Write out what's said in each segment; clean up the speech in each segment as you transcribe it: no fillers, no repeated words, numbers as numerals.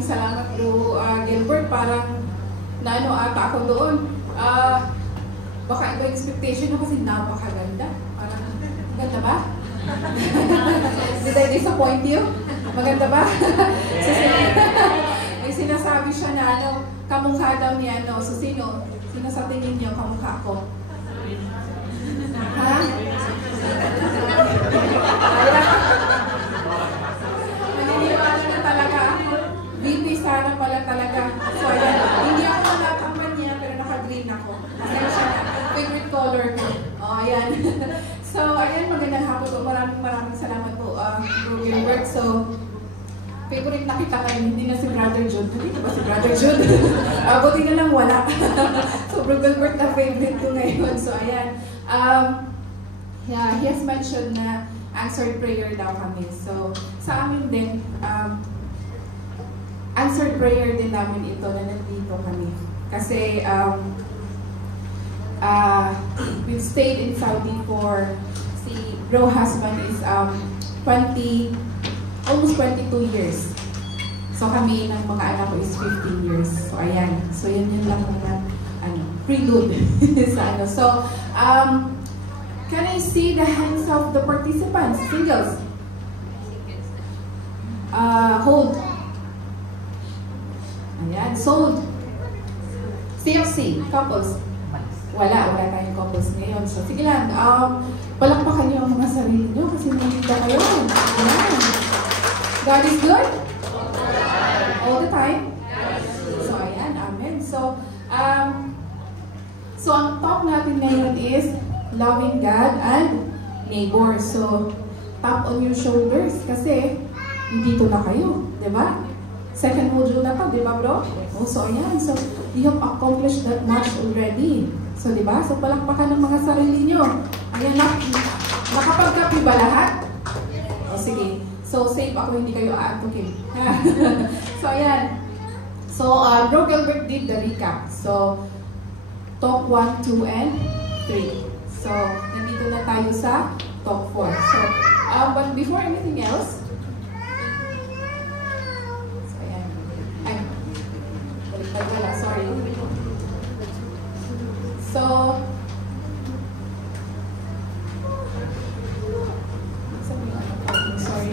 maraming salamat Bro Gilbert. Parang naano ata ako doon. Baka iba expectation mo kasi napakaganda. Parang, maganda ba? Did I disappoint you? Maganda ba? May sinasabi siya na kamukha daw ni So sino sa tingin niyo kamukha ko? Ha? Maniniwala na talaga ako. VP sana pala talaga. So ayan, hindi ako nalakampan niya pero naka-green ako. Kasi siya favorite color ko. Ayan. So ayan, magandang hapon po. Maraming salamat po, Bro Gilbert. So, favorite na kita kayo, hindi na si Brother Jude. Hindi ba si Brother Jude? Buti na lang wala. So, Bro Gilbert na favorite ko ngayon. So, ayan. Yeah, he has mentioned na answered prayer daw kami. So, sa amin din, answered prayer din namin ito na nandito kami. Kasi, we've stayed in Saudi for, si Bro husband is almost 22 years. So kami ng mga anak ko is 15 years. So ayan. So yun lang mga prelude sa So can I see the hands of the participants? Singles. Hold. Ayan. Sold. CFC. Couples. Wala tayong couples ngayon. So sige lang. Palakpakan niyo ang mga sarili niyo kasi nandito kayo. Ayan. God is good? All the time? So, ayan. Amen. So, ang top natin ngayon is loving God and neighbor. So, tap on your shoulders kasi dito na kayo. Diba? Second module na to, diba bro? So, ayan. So, you have accomplished that much already. So, diba? So, palakpakan ng mga sarili nyo. Ayan na. Nakapag-copy ba lahat? O, sige. So, safe ako, hindi kayo aantukin. So, ayan. So, Bro Gilbert did the recap. So, talk 1, 2, and 3. So, nandito na tayo sa talk 4. So, but before anything else, so, ayan. Ay, baliktad wala, sorry. So, sorry.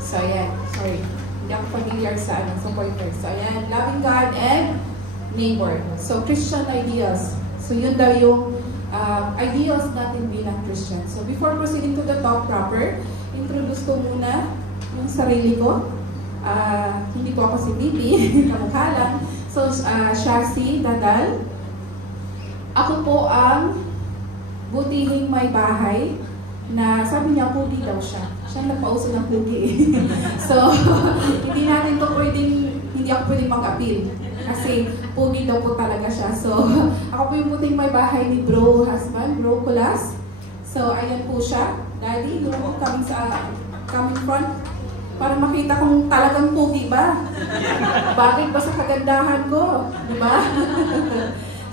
So, ayan. Sorry. Hindi ako familiar sa pointers. So, ayan. Loving God and neighbor. So, Christian ideals. So, yun daw yung ideals natin bilang Christian. So, before proceeding to the talk proper, introduce ko muna yung sarili ko. Hindi po ako si Bibi. Kamukha lang. So, siya si Dadal. Ako po ang butihing may bahay na sabi niya, pugi daw siya. Siya nagpauso ng pugi. So, hindi ako pwedeng mag-appeal. Kasi pugi daw po talaga siya. So, ako po yung buting may bahay ni Bro husband, Bro Kulas. So, ayan po siya. Daddy, doon coming front. Para makita kung talagang pugi ba. Bakit ba sa kagandahan ko? Diba?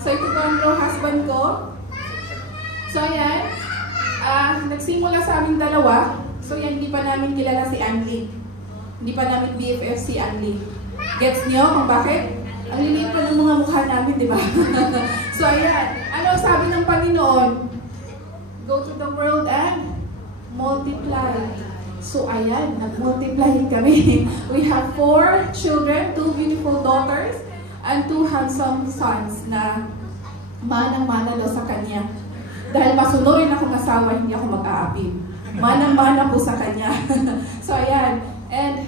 So, ito po ang Bro husband ko. So, ayan. Nagsimula sa aming dalawa. So yan, hindi pa namin kilala si Anli. Hindi pa namin BFF si Anli. Gets niyo kung bakit? Ang liliit pa ng mga mukha namin, di ba? So ayan, ano sabi ng Panginoon? Go to the world and multiply. So ayan, nag-multiply kami. We have 4 children, 2 beautiful daughters, and 2 handsome sons na manang-mana daw sa kanya. Dahil masunurin akong asawa, hindi ako mag-aapid. Manang-mana po sa kanya. So, ayan. And,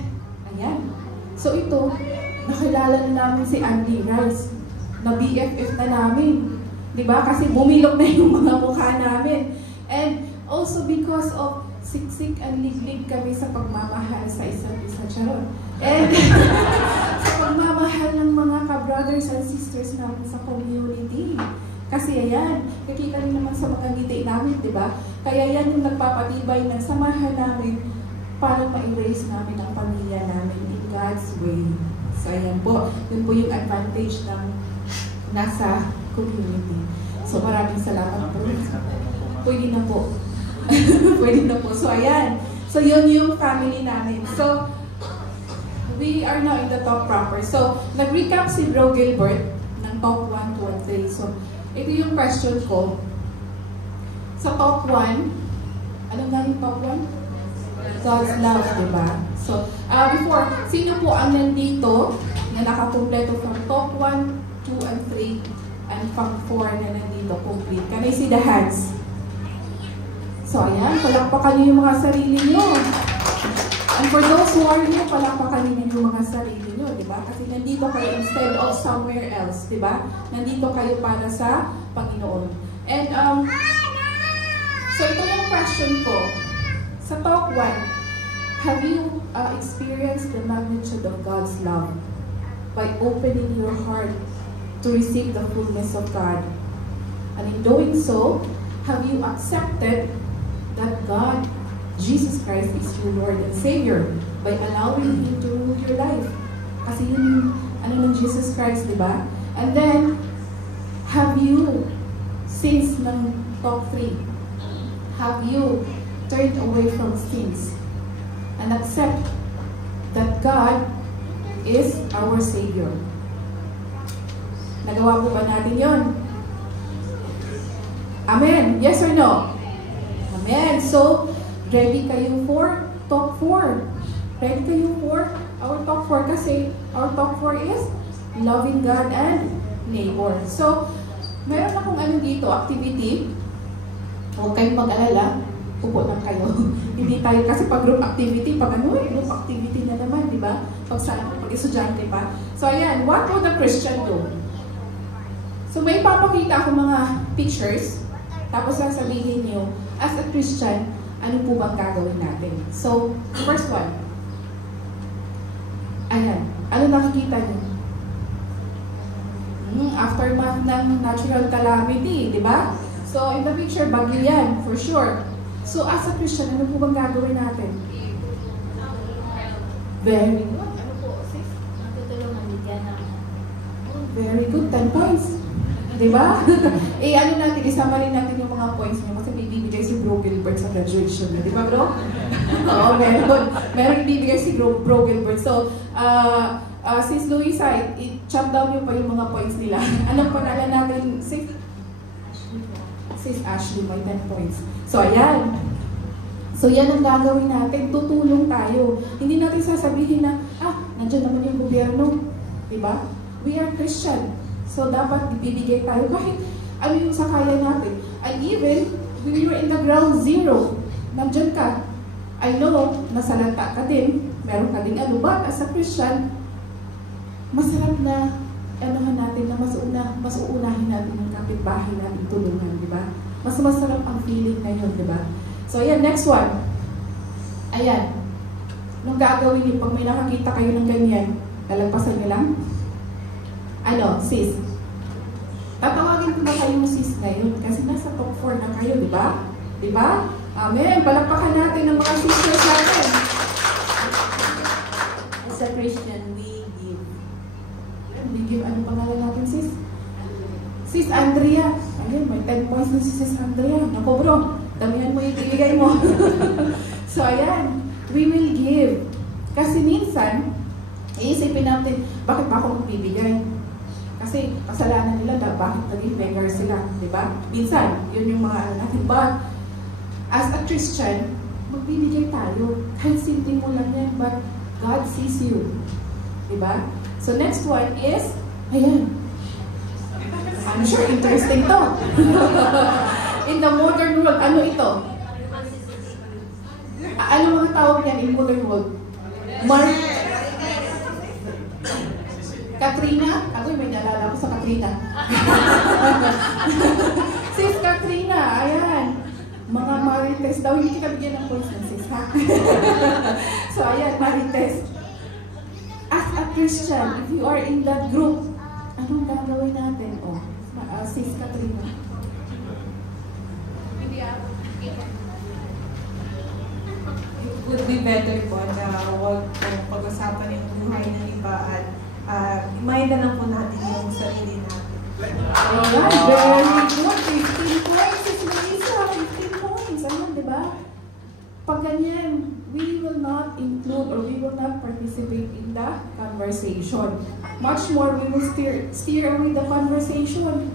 ayan. So, ito, nakilala na namin si Andy Rice. Na BFF na namin. Diba? Kasi bumilog na yung mga mukha namin. And, also because of siksik and liglig kami sa pagmamahal sa isa't isa. Charot. And, sa pagmamahal ng mga ka-brothers and sisters namin sa community. Kasi ayan, nakita rin naman sa mga ngiti namin, di ba? Kaya yan yung nagpapatibay ng samahan namin para ma-erase namin ang pamilya namin in God's way. So ayan po, yun po yung advantage ng nasa community. So maraming salamat po. Pwede na po. Pwede na po. So, ayan. So, yun yung family namin. So, we are now in the top proper. So, nag-recap si Bro Gilbert ng top 1, 2, and 3. So, ito yung question ko. Sa top 1, alam nga yung top 1? God's love, diba? So, before, sino po ang nandito na nakakumpleto from top 1, 2, and 3, and from 4 na nandito complete? Can I see the hands? So, ayan, palakpakan niyo yung mga sarili niyo. And for those who are new, palakpakan niyo yung mga sarili niyo, diba? Kasi nandito kayo instead of somewhere else, diba? Nandito kayo para sa Panginoon. And, so ito yung question ko. Sa top 1, have you experienced the magnitude of God's love by opening your heart to receive the fullness of God? And in doing so, have you accepted that God, Jesus Christ, is your Lord and Savior by allowing Him to rule your life? Kasi yun, ng Jesus Christ, di ba? And then, have you, since ng top 3, have you turned away from sins and accept that God is our Savior? Nagawa po ba natin yon? Amen? Yes or no? Amen. So, ready kayo for top 4? Ready kayo for our top 4? Kasi our top 4 is loving God and neighbor. So, meron akong dito, activity. Huwag kayong mag-alala. Upo lang kayo. Hindi tayo, kasi pag group activity, pag group activity na naman, di ba? Pag estudyante pa. So, ayan, what would a Christian do? So, may papakita ako mga pictures, tapos sasabihin niyo, as a Christian, ano po bang gagawin natin? So, first one. Ayan, ano nakikita niyo? Aftermath ng natural calamity, di ba? So, in the picture, bagyo yan, for sure. So, as a Christian, ano po bang gagawin natin? Very good. Ano po, sis? Matutulungan bigyan ng Very good, 10 points. Diba? Ano natin, isama rin natin yung mga points niyo kasi may bibigay si Bro Gilbert sa graduation. Di ba, bro? Oo, meron. Meron bibigay si Bro Gilbert. So, Sis Luisa, i-chop down niyo pa yung mga points nila. Anong pangalan natin, sis? Sis Ashley, may 10 points. So, ayan. So, yan ang gagawin natin. Tutulong tayo. Hindi natin sasabihin na, nandiyan naman yung gobyerno. Diba? We are Christian. So, dapat ibibigay tayo kahit ano yung sakaya natin. And even, when you were in the ground zero, nandiyan ka. I know, nasalanta ka din. Meron ka din but as a Christian, masarap na natin na mas uunahin natin yung kapitbahay natin tulungan, di ba? Mas masarap ang feeling na yun, di ba? So, ayan, next one. Ayan. Nung gagawin niyo, pag may nakakita kayo ng ganyan, lalagpasan niyo lang? Sis? Tatawagin ko na kayo sis ngayon kasi nasa top 4 na kayo, di ba? Di ba? Amen. Palakpakan natin ang mga sisters natin. As a Christian, we give. Ano pangalan natin, sis? Sis Andrea. Ayun, may 10 points na si Sis Andrea. Naku bro, damihan mo yung ibigay mo. So ayan, we will give. Kasi minsan, iisipin natin, bakit ba ako magbibigay? Kasi kasalanan nila na bakit naging beggar sila, di ba? Minsan, yun yung mga natin. But, as a Christian, magbibigay tayo. Kahit simple mo lang yan, but God sees you. Di ba? So next one is, ayan. I'm sure interesting to. In the modern world, ano ito? Ano mga tawag yan in modern world? Katrina? Ako may nalala ko sa Katrina. Sis Katrina, ayan. Mga marites daw, hindi ka bigyan ng points ng sis, ha? So ayan, marites. As a Christian, if you are in that group, anong gagawin natin? Sis Katrina. It would be better po na huwag pag-usapan yung buhay ng iba at imayin na lang po natin yung sarili natin. Alright, very good. 15 points. Sis Luisa, 15 points. Ayan, diba? we will not participate in the conversation. Much more, we will steer away the conversation.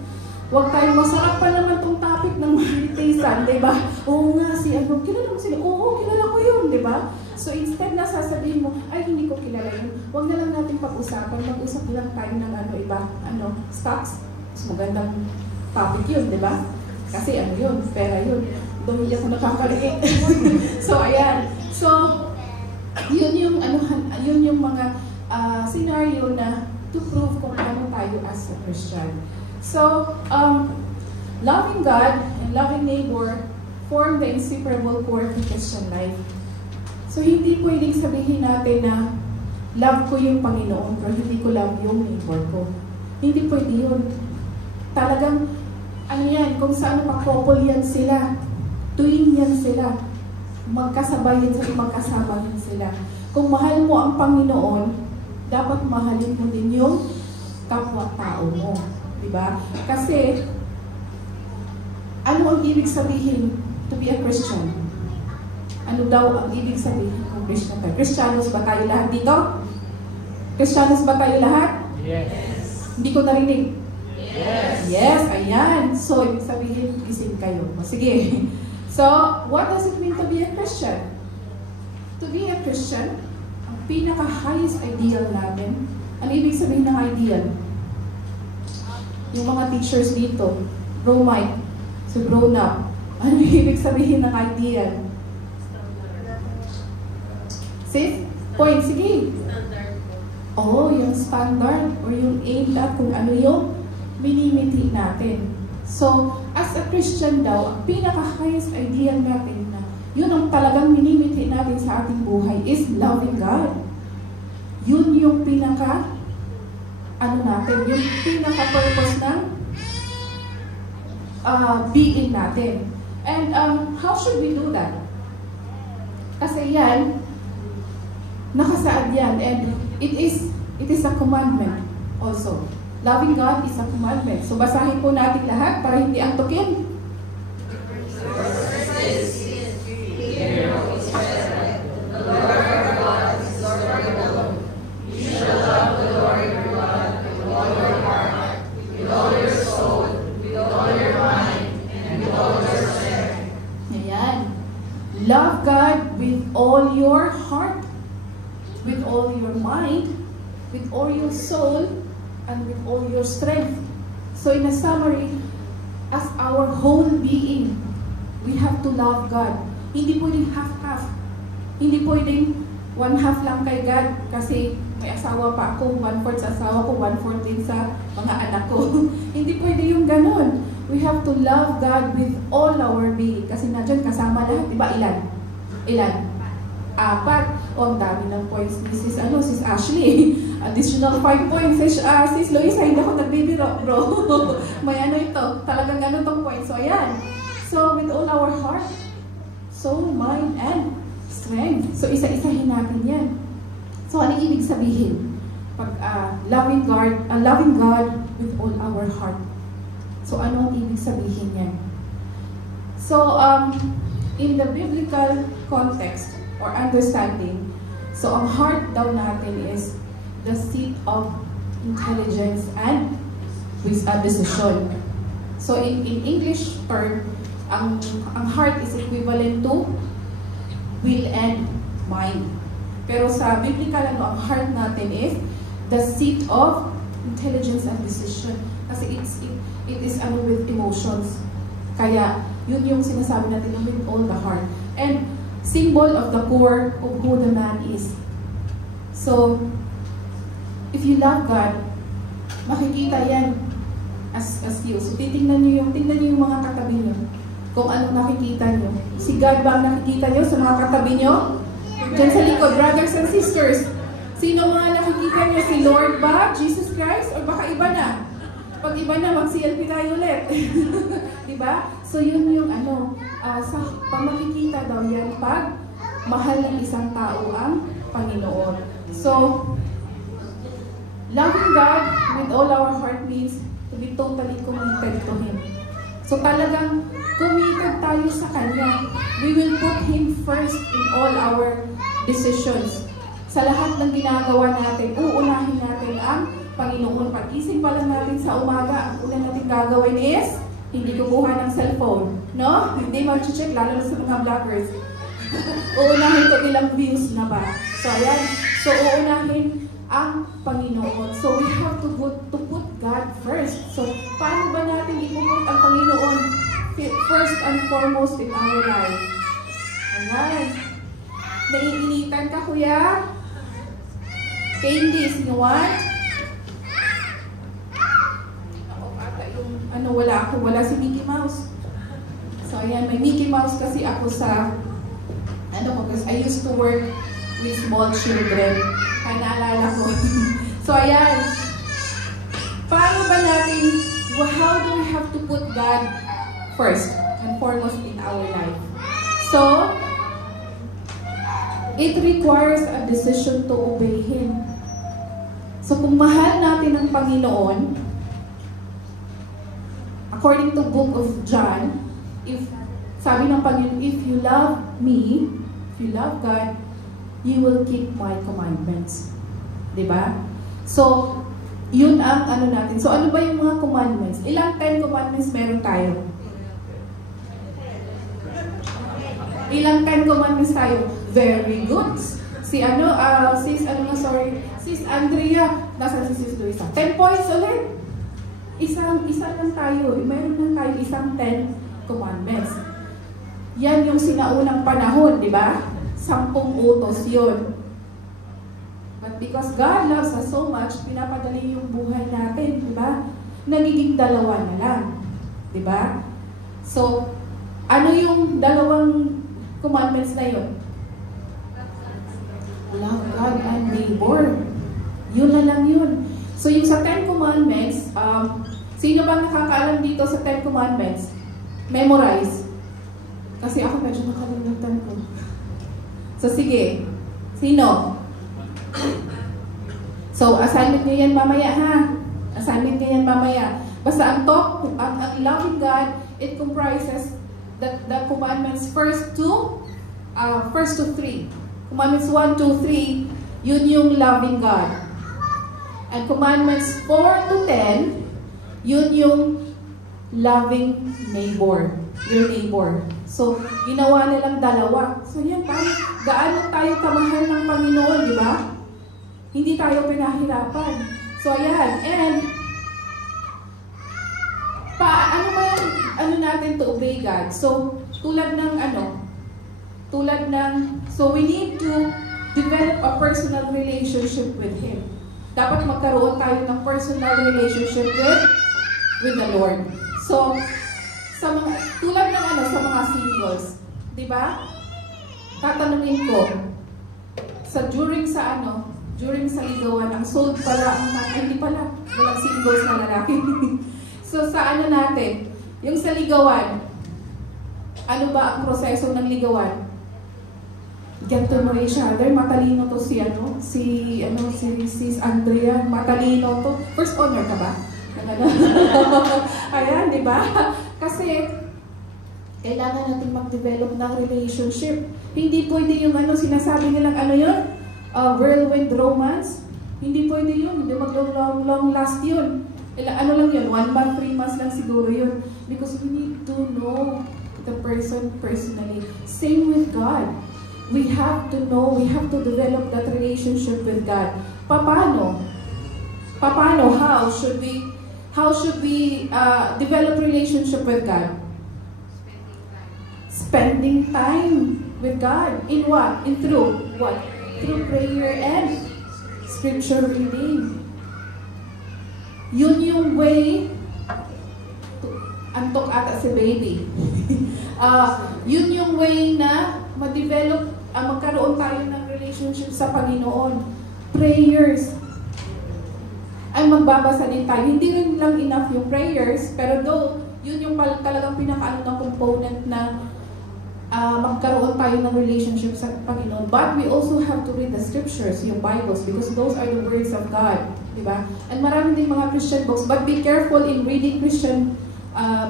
Huwag tayo, masarap pa naman tong topic ng maritisan, di ba? Oo nga, si ano, kilala mo sila? Oo, kilala ko yun, di ba? So instead na sasabihin mo, ay hindi ko kilala yun, huwag na lang natin pag-usapan, mag-usap lang tayo ng ano iba, stocks. Mas magandang topic yun, di ba? Kasi ano yun, pera yun. Doon hindi ako nakakaliit. So ayan. So, yun yung mga scenario na to prove kung ano tayo as a Christian. So, loving God and loving neighbor form the inseparable core of the Christian life. So, hindi pwedeng sabihin natin na love ko yung Panginoon pero hindi ko love yung neighbor ko. Hindi pwede yun. Talagang, ano yan, kung saan pa-couple yan sila, tuwing yan sila, magkasabay yan sila, magkasama yan sila. Kung mahal mo ang Panginoon, dapat mahalin mo din yung kapwa-tao mo. Diba? Kasi, ano ang ibig sabihin to be a Christian? Ano daw ang ibig sabihin ng Christian tayo? Christianos ba tayo lahat dito? Christianos ba tayo lahat? Yes. Hindi ko narinig. Yes. Yes, ayan. So, ibig sabihin, gising kayo. Sige. So, what does it mean to be a Christian? To be a Christian, ang pinaka-highest ideal natin, ano ibig sabihin ng ideal? Yung mga teachers dito, bro Mike, so grown up, ano ibig sabihin ng ideal? Sis? Point, sige. Oh, yung standard or yung aim na kung ano yung minimiti natin. So, as a Christian daw, ang pinaka-highest ideal natin na yun ang talagang minimiti natin sa ating buhay is loving God. Yun yung pinaka natin, yung pinaka-purpose ng being natin. And how should we do that? Kasi yan, nakasaad yan, and it is a commandment also. Loving God is a commandment. So basahin po natin lahat para hindi antukin. Love God with all your heart, with all your mind, with all your soul, and with all your strength. So in a summary, as our whole being, we have to love God. Hindi pwedeng half-half. Hindi pwedeng one-half lang kay God kasi may asawa pa ako, 1/4 sa asawa ko, 1/4 din sa mga anak ko. Hindi pwede yung ganun. We have to love God with all our being. Kasi na dyan kasama lahat. Diba ilan? Ilan? 4. O, ang dami ng points ni Sis Ashley. Additional 5 points. Sis Loisa, hindi ako nagbibiro, bro. May ano ito. Talagang ano itong points. So, ayan. So, with all our heart, soul, mind, and strength. So, isa-isahin natin yan. So, ano ibig sabihin? Pag loving God with all our heart. So, ano ang ibig sabihin yan? So, in the biblical context or understanding, so ang heart daw natin is the seat of intelligence and with a decision. So, in English term, ang heart is equivalent to will and mind. Pero sa biblical, ang heart natin is the seat of intelligence and decision. Kasi it is with emotions. Kaya, yun yung sinasabi natin with all the heart. And symbol of the core of who the man is. So, if you love God, makikita yan as you. So, tingnan niyo yung mga katabi niyo. Kung ano nakikita niyo. Si God ba ang nakikita niyo sa mga katabi niyo? Diyan sa likod, brothers and sisters. Sino mga nakikita niyo? Si Lord ba? Jesus Christ? O baka iba na? Pag iba na, mag-CLP tayo ulit. Diba? So, yun yung sa pag-makikita daw yan pag mahal ng isang tao ang Panginoon. So, loving God with all our heart means to be totally committed to Him. So, talagang committed tayo sa Kanya. We will put Him first in all our decisions. Sa lahat ng ginagawa natin, uunahin natin ang Panginoon. Pag-isip pa lang natin sa umaga, ang una natin gagawin is, hindi kukuha ng cellphone. No? Hindi mag-check, lalo na sa mga vloggers. Uunahin ko ilang views na ba. So, ayan. So, uunahin ang Panginoon. So, we have to put God first. So, paano ba natin ipuput ang Panginoon first and foremost in our life? Ayan. Naiinitan ka, kuya? Candies, you want? Ako ata yung, wala si Mickey Mouse. So, ayan, may Mickey Mouse kasi ako sa, because I used to work with small children. Kaya naalala ko. So, ayan. Paano ba natin, how do we have to put God first and foremost in our life? So, it requires a decision to obey Him. So, kung mahal natin ang Panginoon, according to book of John, sabi ng Panginoon, if you love me, if you love God, you will keep my commandments. Diba? So, yun ang natin. So, ano ba yung mga commandments? Ilang 10 commandments meron tayo? Ilang 10 commandments tayo? Very good. Sis Andrea, nasa si Sis Luisa. 10 points ulit. Isa lang tayo. Meron lang tayo isang 10 commandments. Yan yung sinaunang panahon, di ba? 10 utos yun. But because God loves us so much, pinapadali yung buhay natin, di ba? Nagiging 2 na lang. Di ba? So, ano yung 2 commandments na yun? Love God and neighbor. Yun na lang yun. So, yung sa 10 commandments, sino bang nakakaalam dito sa 10 commandments? Memorize. Kasi ako medyo nakalimutan ko. So, sige. Sino? So, assignment nyo yan mamaya, ha? Assignment nyo yan mamaya. Basta ang loving God, it comprises the commandments first to 3. Commandments 1, 2, 3, yun yung loving God. And commandments 4 to 10, yun yung loving neighbor, your neighbor. So, ginawa nilang 2. So, yan, gaano tayo kamahal ng Panginoon, di ba? Hindi tayo pinahirapan. So, ayan. And, paano ba yung, natin to obey God? So, so we need to develop a personal relationship with Him. Dapat magkaroon tayo ng personal relationship with the Lord. So, sa mga singles, di ba? Tatanungin ko, during sa ligawan, ang sold pala, hindi pala, walang singles na lalaki. So, sa natin, yung sa ligawan, ano ba ang proseso ng ligawan? Get to know each other. Matalino to si Andrea. Matalino to. First honor ka ba? Ayan, di ba? Kasi, kailangan natin mag-develop ng relationship. Hindi pwede yung sinasabi nilang yun? Whirlwind romance. Hindi pwede yun. Hindi mag-long last yun. Lang yun? 1 month, 3 months lang siguro yun. Because we need to know the person personally. Same with God. We have to know, we have to develop that relationship with God. Paano? How should we develop relationship with God? Spending time with God. In what? Through what? Through prayer and scripture reading. Yun yung way. Antok ata si baby. Yun yung way na ma-develop, magkaroon tayo ng relationship sa Panginoon. Prayers. Ay magbabasa din tayo. Hindi rin lang enough yung prayers, pero yun yung talagang pinaka ng component na magkaroon tayo ng relationship sa Panginoon. But we also have to read the scriptures, yung Bibles, because those are the words of God. Diba? And marami din mga Christian books. But be careful in reading Christian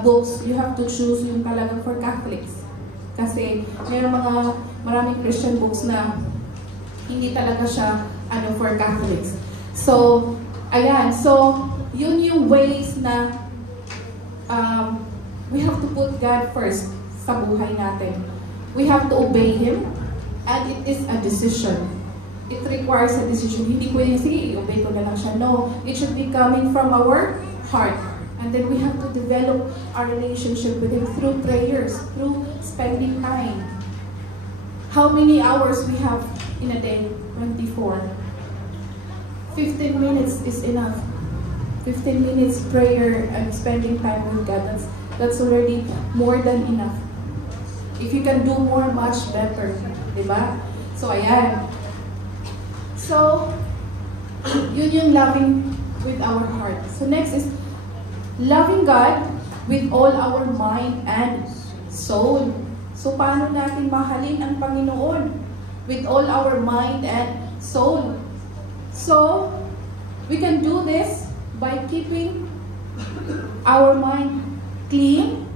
books. You have to choose yung talagang for Catholics. Kasi maraming Christian books na Hindi talaga siya for Catholics. So, ayan. So, yun yung ways na we have to put God first sa buhay natin. We have to obey Him, and it is a decision. It requires a decision. Hindi pwedeng, sige, i-obey ko na lang siya. No, it should be coming from our heart. And then we have to develop our relationship with Him through prayers, through spending time. How many hours we have in a day? 24. 15 minutes is enough. 15 minutes prayer and spending time with God. That's already more than enough. If you can do more, much better. Diba? So, ayan. So, yun yung loving with our heart. So, next is loving God with all our mind and soul. So, paano natin mahalin ang Panginoon? With all our mind and soul. So, we can do this by keeping our mind clean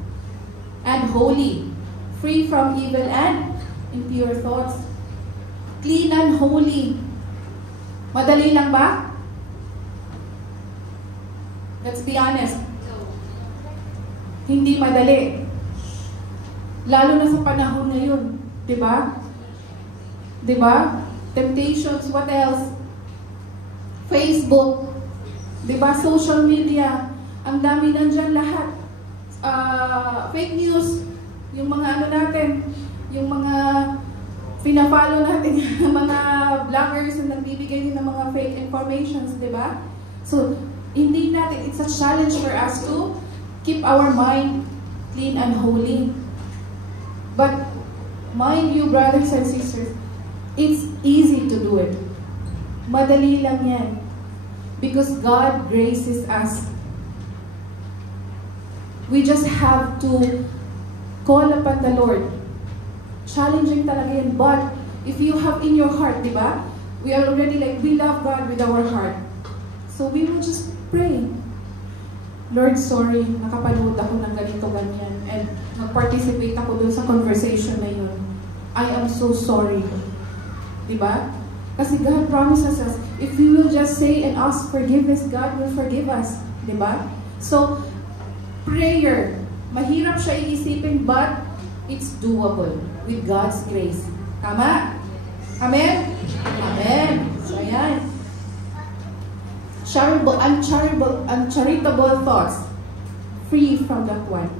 and holy, free from evil and impure thoughts. Clean and holy. Madali lang ba? Let's be honest. Hindi madali. Lalo na sa panahon ngayon. Diba? Diba? Temptations, what else? Facebook. Diba? Social media. Ang dami nandyan lahat. Fake news. Yung mga natin. Yung mga pina-follow natin yung mga vloggers na nagbibigay din ng mga fake informations, di ba? So, hindi natin, it's a challenge for us to keep our mind clean and holy. But, mind you, brothers and sisters, it's easy to do it. Madali lang yan. Because God graces us. We just have to call upon the Lord. Challenging talaga yan. But, if you have in your heart, di ba? We are already like, we love God with our heart. So, we will just pray. Lord, sorry, nakapanood ako ng ganito, ganyan. And nag-participate ako dun sa conversation na yun. I am so sorry. Di ba? Kasi God promises us, if we will just say and ask forgiveness, God will forgive us. Di ba? So, prayer, mahirap siya iisipin, but it's doable with God's grace. Tama? Amen? Amen. So, ayan. Uncharitable thoughts. Free from that one.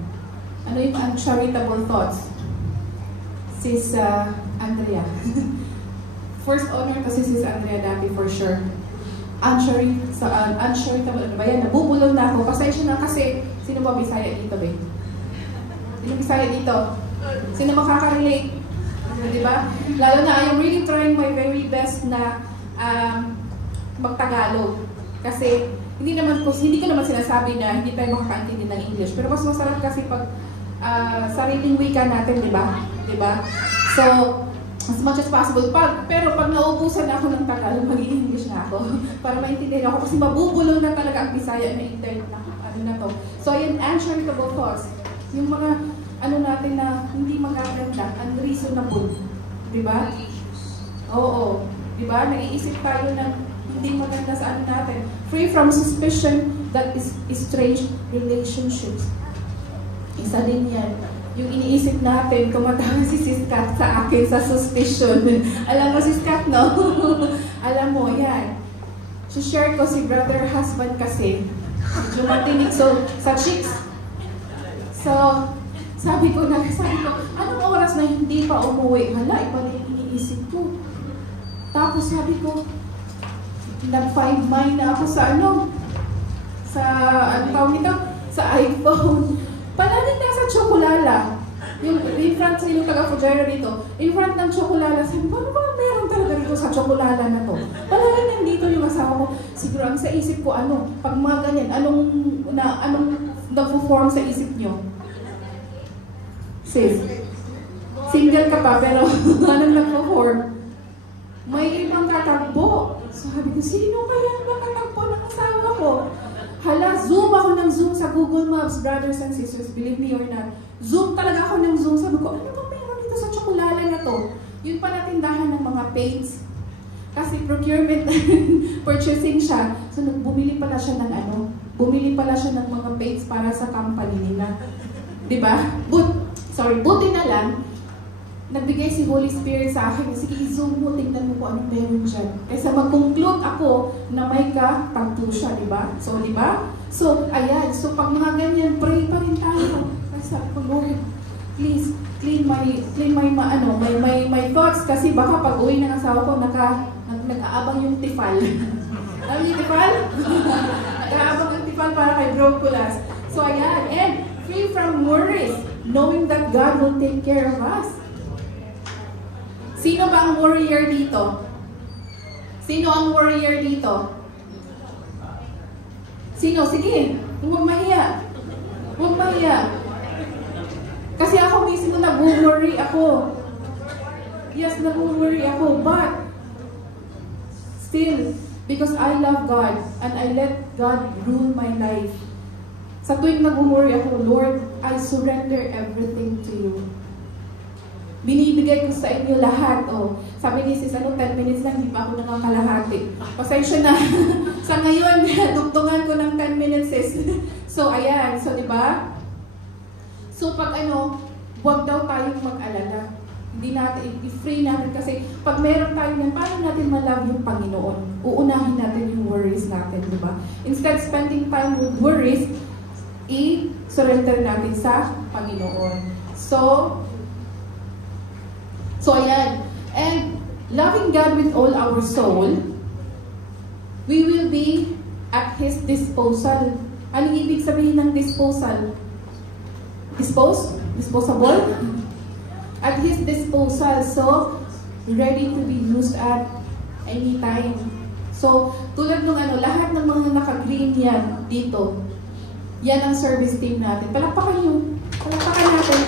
Ano yung uncharitable thoughts? Sis Andrea. First honor kasi Sis Andrea dati for sure. Uncharitable, ano ba yan? Nabubulol na ako. Pasensya na kasi, sino ba Bisaya dito, be? Sino Bisaya dito? Sino makaka-relate? Diba? Lalo na, I'm really trying my very best na mag-Tagalog. Kasi, hindi ko naman sinasabi na hindi tayo makakaintindi ng English. Pero mas masarap kasi pag sariling wika natin, diba? Diba? So, as much as possible. Pero pag naubusan na ako ng Tagalog, mag-i-English na ako. Para maintindihan ako. Kasi mabubulong na talaga ang Bisaya na internet na to. So, ayan, uncharitable thoughts. Yung mga natin na hindi magaganda, unreasonable. Diba? Oo. Diba? Naiisip tayo ng hindi maganda sa natin. Free from suspicion that is strange relationships. Isa din yan. Yung iniisip natin, kumatawag si Sis Kat sa akin sa suspicion. Alam mo, Sis Kat, no? Alam mo, yan. share ko si brother husband kasi. Medyo matinig sa chicks. So, sabi ko, anong oras na hindi pa umuwi? Hala, iba na yung iniisip ko. Tapos sabi ko, nag-find mine na ako sa iPhone. Palaging nasa Chocolala. Yung in front sa yung taga-Fujairah dito, in front ng Chocolala, sabi ko, ano ba meron talaga dito sa Chocolala na to? Palaging nandito yung asawa ko. Siguro ang sa isip ko, pag mga ganyan, anong nag-form sa isip nyo? Sis, single ka pa, pero anong nag-form? May ibang tatakbo. So sabi ko, sino kaya makatakbo ng asawa ko? Hala, zoom ako ng zoom sa Google Maps, brothers and sisters, believe me or not. Zoom talaga ako ng zoom. Sabi ko, ano ba meron dito sa Chocolala na to? Yun pala tindahan ng mga paints. Kasi procurement, purchasing siya. So, bumili pala siya ng bumili pala siya ng mga paints para sa company nila. Diba? Buti na lang, nagbigay si Holy Spirit sa akin. Sige, i-zoom mo, tingnan mo kung anong meron dyan. Kaysa mag-conclude ako na may ka-tattoo siya, diba? So, diba? So, ayan. So, pag mga ganyan, pray pa rin tayo. Kasi ako, Lord, please, clean my thoughts. Kasi baka pag uwi ng asawa ko, nag-aabang yung tifal. Alam niyo yung tifal? Nag-aabang yung tifal para kay Broculas. So, ayan. And free from worries, knowing that God will take care of us. Sino ba ang warrior dito? Sino ang warrior dito? Sino? Sige, huwag mahiya. Huwag mahiya. Kasi ako mismo nag-worry ako. Yes, nag-worry ako. But, still, because I love God and I let God rule my life. Sa tuwing nag-worry ako, Lord, I surrender everything to you. Binibigay ko sa inyo lahat. Oh, sabi ni sis, 10 minutes lang, hindi pa ako nakakalahati. Pasensya na. Sa ngayon, dugtungan ko ng 10 minutes, sis. So, ayan. So, diba? So, pag huwag daw tayong mag-alala. Hindi natin, i-free natin kasi pag meron tayo yan, paano natin ma-love yung Panginoon? Uunahin natin yung worries natin, diba? Instead spending time with worries, i-surrender natin sa Panginoon. So ayan. And loving God with all our soul, we will be at His disposal. Anong ibig sabihin ng disposal? Disposable? At His disposal. So, ready to be used at any time. So, tulad ng lahat ng mga naka-green yan dito. Yan ang service team natin. Palakpakan nyo. Palakpakan natin.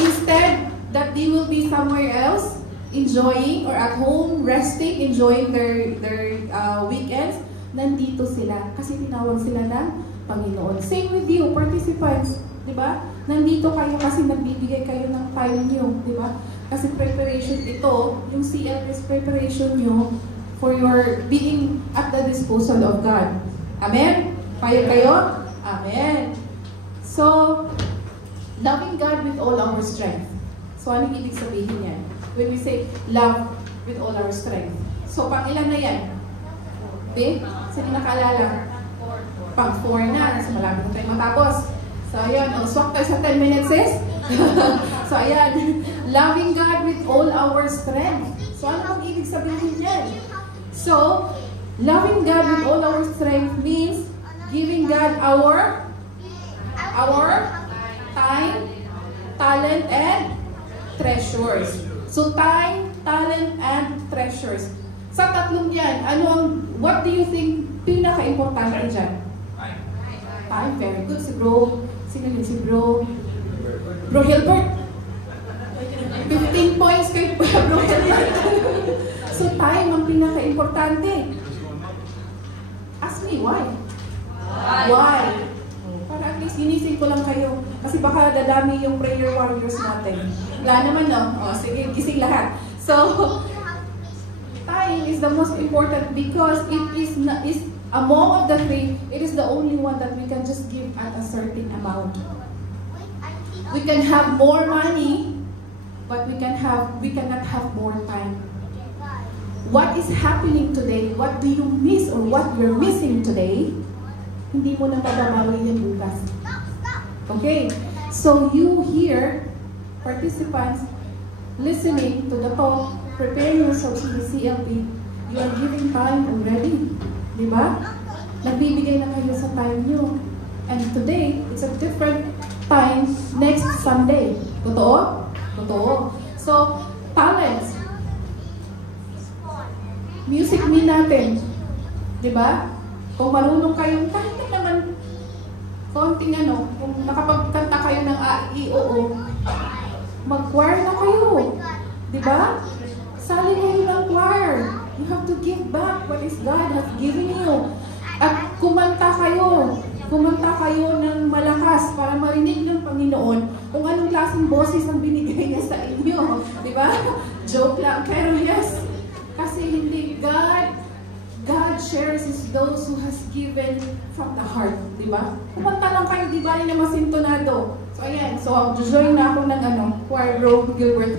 Instead that they will be somewhere else, enjoying or at home, resting, enjoying their weekends, nandito sila. Kasi tinawag sila ng Panginoon. Same with you, participants. Diba? Nandito kayo kasi nagbibigay kayo ng time nyo. Diba? Kasi preparation ito, yung CLS preparation nyo for your being at the disposal of God. Amen? Kayo? Amen. So, loving God with all our strength. So, anong ibig sabihin yan? When we say, love with all our strength. So, pang ilan na yan? Okay? Sino nakaalala? Pang 4 na. So, malapit na tayo matapos. So, ayan. Swak tayo sa 10 minutes, sis. So, ayan. Loving God with all our strength. So, ano ang ibig sabihin yan? So, loving God with all our strength means giving God our time, talent, and treasures. So, time, talent, and treasures. Sa tatlong yan, what do you think pinaka-importante dyan? Time. Very good. Si bro. Sino yun? Si bro? Bro Hilbert. 15 points kay bro Hilbert. So, time ang pinaka-importante. Ask me, why? Why? Para at least ginising ko lang kayo. Kasi baka dadami yung prayer warriors natin. Wala naman, no? O, sige, gising lahat. So, time is the most important because it is among of the three, it is the only one that we can just give at a certain amount. We can have more money, but we cannot have more time. What is happening today, what do you miss or what you're missing today, hindi mo na mababawi yan bukas. Okay? So you here, participants, listening to the talk, preparing yourselves to the CLP, you are giving time already. Diba? Nagbibigay na kayo sa time nyo. And today, it's a different time next Sunday. Totoo? Totoo. So, talents. Music me natin. Diba? Kung marunong kayong kahit naman konting kung nakapagkanta kayo ng A-I-O-O, mag-choir na kayo. Diba? Sali kayo ng choir. You have to give back what is God has given you. At kumanta kayo. Kumanta kayo ng malakas para marinig ng Panginoon kung anong klaseng boses ang binigay niya sa inyo. Diba? Joke lang. Pero yes, kasi hindi God shares is those who has given from the heart, di ba? Kumanta lang kayo, di ba, na masintonado. So ayan, so join na ako ng choir row, Gilbert.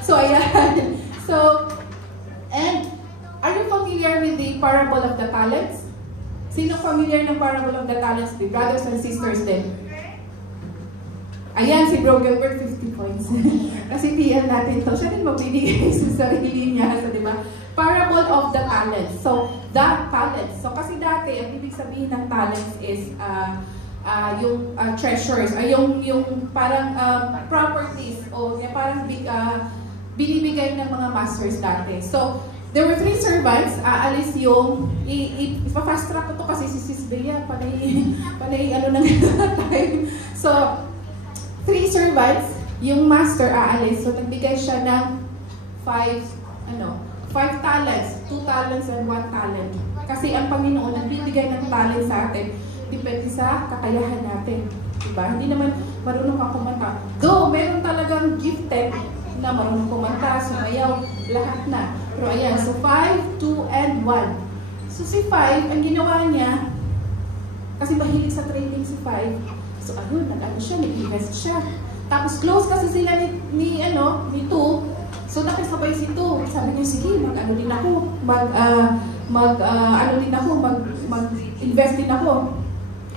So ayan. So, and are you familiar with the parable of the talents? Sino familiar ng parable of the talents? The brothers and sisters din. Ayan, si Bro Gilbert, 50 points. Kasi tiyan natin to. Siya din magbibigay sa sarili niya. So, di ba? Parable of the talents. So, the talents. So, kasi dati, ang ibig sabihin ng talents is yung treasures, yung parang properties o parang binibigay ng mga masters dati. So, there were 3 servants. Aalis yung, ipa-fast track ko to kasi si Sis Bea, panay nang time. So, 3 servants, yung master aalis. So, nagbigay siya ng 5 talents, 2 talents and 1 talent. Kasi ang Panginoon nagbibigay ng talent sa atin, depende sa kakayahan natin. Diba? Hindi naman marunong ka kumanta. Though, meron talagang gifted na marunong kumanta, sumayaw, lahat na. Pero ayan, so 5, 2, and 1. So si 5, ang ginawa niya, kasi mahilig sa trading si 5, so ayun, nag-invest siya. Tapos close kasi sila ni 2, so nakisabay si 2. Sabi niya, sige, mag-invest din ako.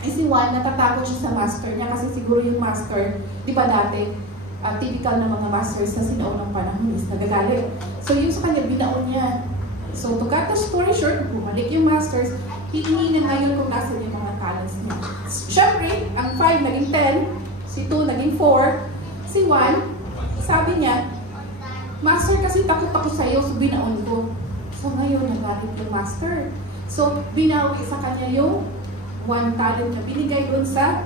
Si 1, natatakot siya sa master niya kasi siguro yung master, di ba dati, typical na mga masters sa sinoong panahon is nagagalit. So yung sa kanya, binaon niya. So to cut the story short, bumalik yung masters, hihingi na ngayon kung nasa yung mga talents niya. Siyempre, ang 5 naging 10, si 2 naging 4, si 1, sabi niya, master kasi takot ako sa'yo, so binaon ko. So ngayon, nagalit yung master. So binawi sa kanya yung 1 talent na binigay doon sa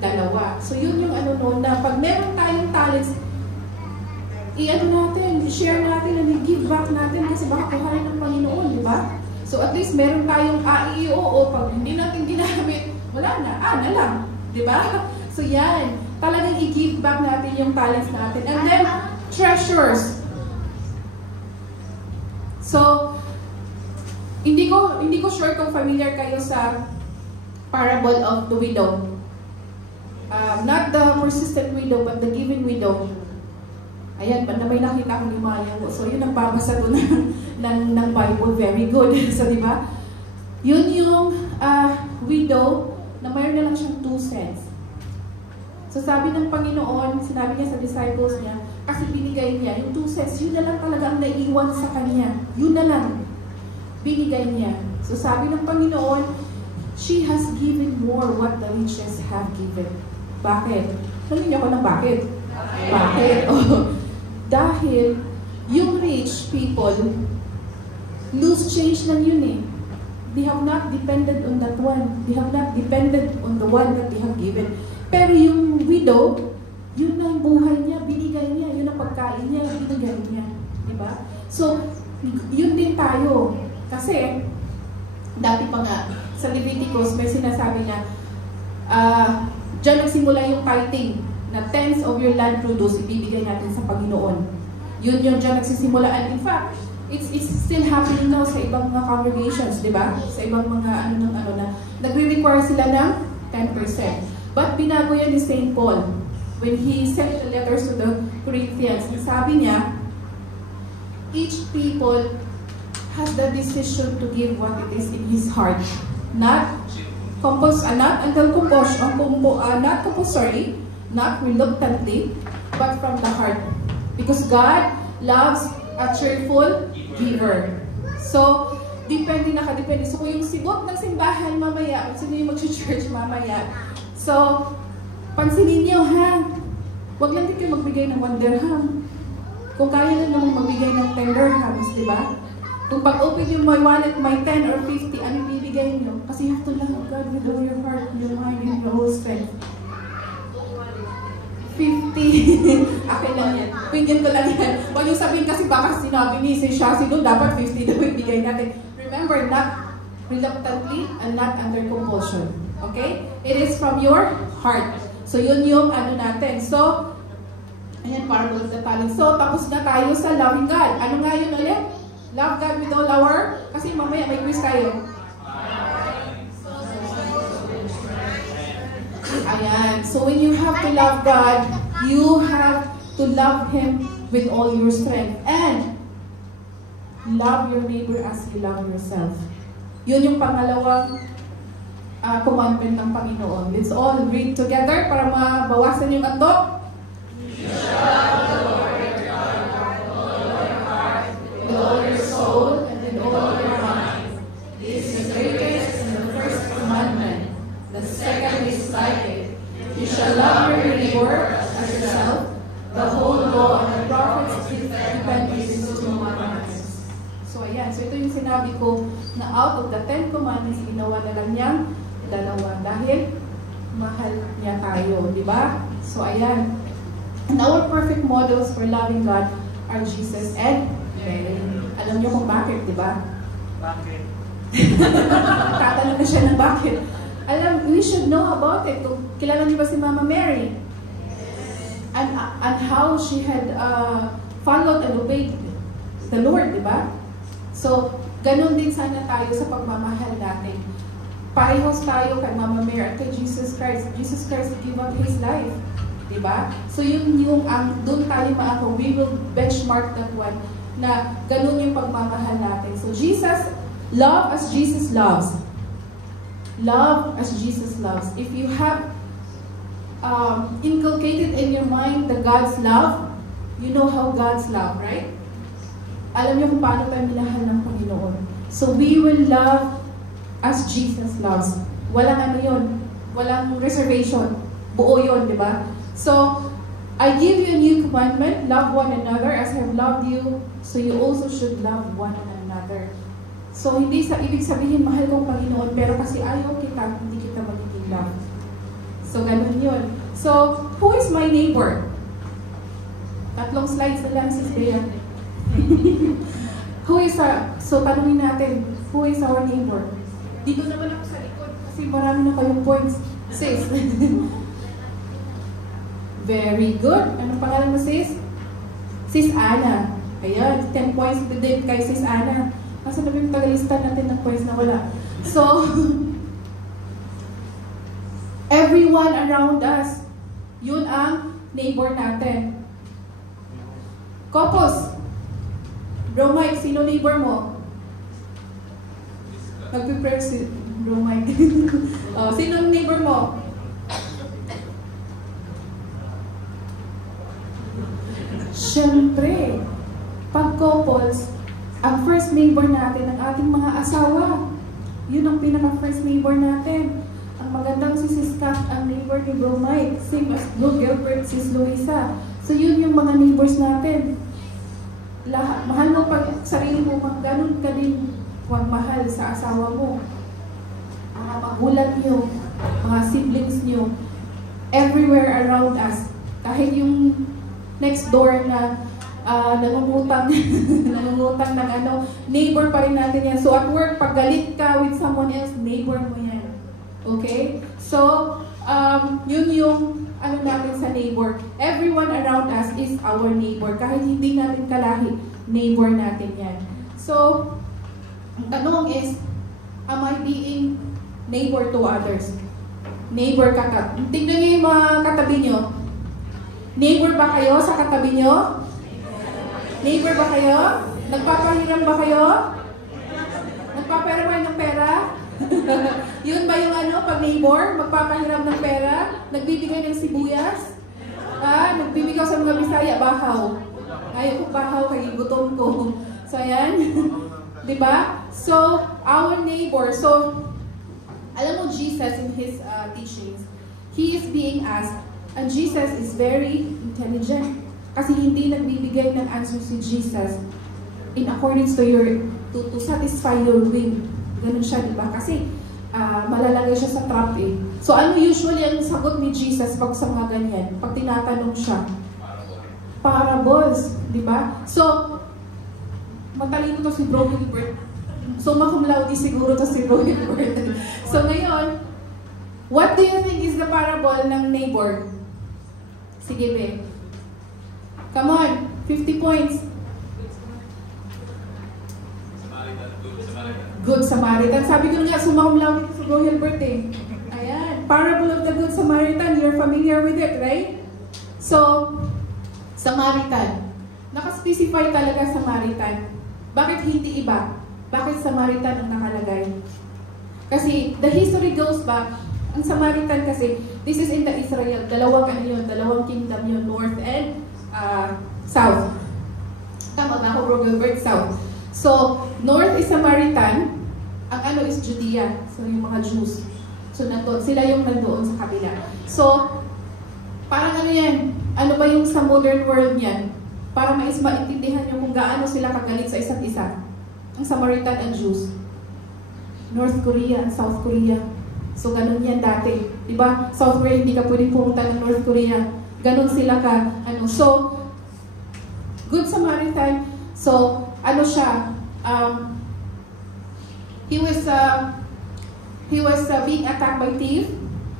2. So yun yung noon na pag meron tayong talents, i-share natin and i-give back natin kasi baka kuhanin ng Panginoon, di ba? So at least meron tayong AIOO, pag hindi natin ginamit, wala na, na lang, di ba? So yan, talagang i-give back natin yung talents natin. And then, treasures. So, hindi ko sure kung familiar kayo sa parable of the widow. Not the persistent widow, but the giving widow. Ayan, na may nakita akong limayan ko. So, yun ang babasa ko ng Bible. Very good. So, di ba? Yun yung widow na mayroon na lang siyang 2 cents. So, sabi ng Panginoon, sinabi niya sa disciples niya, kasi binigay niya, yung 2 cents, yun na lang talaga ang naiiwan sa kanya. Yun na lang. Binigay niya. So, sabi ng Panginoon, she has given more what the riches have given. Bakit? Sabihin niyo ako ng bakit? Bakit? Dahil yung rich people, loose change lang yun eh. They have not depended on that one. They have not depended on the one that they have given. Pero yung widow, yun ang buhay niya, binigay niya, yun ang pagkain niya, binigay niya. Diba? So, yun din tayo. Kasi, dati pa nga, sa Leviticus, may sinasabi niya, dyan nagsimula yung tithing, na tenths of your land produce, ibibigay natin sa Panginoon. Yun yung dyan nagsisimula. And in fact, it's still happening now sa ibang mga congregations, di ba? Sa ibang mga na nagre-require sila ng 10%. But binago yan ni St. Paul when he sent the letters to the Corinthians. Sabi niya, each people has the decision to give what it is in his heart. Not compulsory, not reluctantly, but from the heart. Because God loves a cheerful giver. So, nakadepende. So, kung yung sibot ng simbahan mamaya, kung sino yung mag-church mamaya, so, pansinin niyo ha, huwag lang din kayo magbigay ng 1 dirham. Kung kaya na naman magbigay ng 10 dirhams, di ba? Kung pag-open yung my wallet, my 10 or 50, ano bibigay niyo? Kasi you have to love God with all your heart, your mind, and your whole strength. 50. Okay lang yan. Pinggan ko lang yan. Huwag yung sabihin kasi baka sinabi ni si Shasi doon, dapat 50 daw ibigay natin. Remember, not reluctantly and not under compulsion. Okay? It is from your heart. So, yun yung natin. So, Ayan, parable of the talents. So, tapos na tayo sa loving God. Ano nga yun ulit? Love God with all our... Kasi mamaya may quiz tayo. Ayan. So, when you have to love God, you have to love Him with all your strength. And, love your neighbor as you love yourself. Yun yung pangalawang commandment ng Panginoon. Let's all read together para mabawasan yung antok. You shall love the Lord your God with all your heart, with all your soul, and with all your mind. This is the greatest and the first commandment. The second is like it. You shall love your neighbor as yourself. The whole law and the prophets depend on these two commandments. So ayan, so ito yung sinabi ko na out of the 10 commandments, ginawa na lang niyang dalawa dahil mahal niya tayo, di ba? So ayan. And our perfect models for loving God are Jesus and Mary. Alam niyo kung bakit, di ba? Bakit? Tatanong na siya ng bakit. Alam, we should know about it. Kung kilala niyo ba si Mama Mary? And how she had followed and obeyed the Lord, di ba? So, ganun din sana tayo sa pagmamahal natin. Parehos tayo kay Mama Mary at kay Jesus Christ. Jesus Christ gave up His life. Diba? So yun yung doon tayo maako, we will benchmark that one na ganun yung pagmamahal natin. So Jesus, love as Jesus loves. Love as Jesus loves. If you have inculcated in your mind the God's love, you know how God's love, right? Alam niyo kung paano tayo minahal ng Panginoon. So we will love as Jesus loves. Walang ano yun, walang reservation. Buo yun, di ba? So, I give you a new commandment, love one another as I have loved you, so you also should love one another. So, hindi sa ibig sabihin, mahal kong Panginoon, pero kasi ayaw kita, hindi kita magiging love. So, ganun yun. So, who is my neighbor? Tatlong slides na lang, Sis Bea. So, tanungin natin, who is our neighbor? Dito naman ako sa likod, kasi marami na kayong points. Sis. Very good. Anong pangalan mo, sis? Sis Ana. Ayan, 10 points din kay Sis Ana. Nasa na yung tagalista natin ng points na wala. So, everyone around us, yun ang neighbor natin. Couples. Bro Mike, sino neighbor mo? Nag-prepare si Bro Mike. Sino neighbor mo? Siyempre, pag couples, ang first neighbor natin, ang ating mga asawa. Yun ang pinaka-first neighbor natin. Ang magandang si Sis Kat, ang neighbor ni Bro Mike. Same as Bro Gilbert, Sis Luisa. So yun yung mga neighbors natin. Mahal mo pag sarili mo, ganun ka din mahal sa asawa mo. Mga magulang nyo, mga siblings nyo, everywhere around us. Kahit yung next door na nangungutang nangungutang ng ano, neighbor pa rin natin yan. So at work, pag galit ka with someone else, neighbor mo yan. Okay? So, yun yung ano natin sa neighbor. Everyone around us is our neighbor. Kahit hindi natin kalahi, neighbor natin yan. So, ang tanong is, am I being neighbor to others? Neighbor tingnan nyo yung mga katabi nyo. Neighbor ba kayo sa katabi nyo? Neighbor ba kayo? Nagpapahiram ba kayo? Nagpapahiram kayo ng pera? Yun ba yung ano, pag neighbor? Magpapahiram ng pera? Nagbibigay ng sibuyas? Nagbibigay sa mga Bisaya, bahaw. Ayaw ko bahaw, kaya gutom ko. So, ayan. Diba? So, our neighbor. So, alam mo, Jesus in His teachings, He is being asked, and Jesus is very intelligent. Kasi hindi nagbibigay ng answer si Jesus in accordance to your, to satisfy your whim. Ganun siya, di ba? Kasi malalagay siya sa trap eh. So ano usually ang sagot ni Jesus pag sa mga ganyan? Pag tinatanong siya? Parables. Di ba? So, matalino to si Bro Gilbert. So, makumlaudi siguro to si Bro Gilbert. So, ngayon, what do you think is the parable ng neighbor? Sige, Be. Come on, 50 points. Good Samaritan. Sabi ko nga, sumakumlaw sa Bro Hilbert eh. Ayan. Parable of the Good Samaritan. You're familiar with it, right? So, Samaritan. Nakaspecify talaga Samaritan. Bakit hindi iba? Bakit Samaritan ang nakalagay? Kasi, the history goes back. Ang Samaritan kasi, this is in the Israel. Dalawang kingdom yun, north and south. Tama na ako, Bro Gilbert, south. So, north is Samaritan, ang ano is Judea. So, yung mga Jews. So, sila yung nandoon sa kabila. So, parang ano yan? Ano ba yung sa modern world yan? Para maintindihan nyo kung gaano sila kagalit sa isa't isa. Ang Samaritan and Jews. North Korea and South Korea. So, ganun yan dati. Diba? South Korea, hindi ka pwedeng pumunta ng North Korea. Ganun sila ka. So, Good Samaritan. So, ano siya? He was being attacked by thief.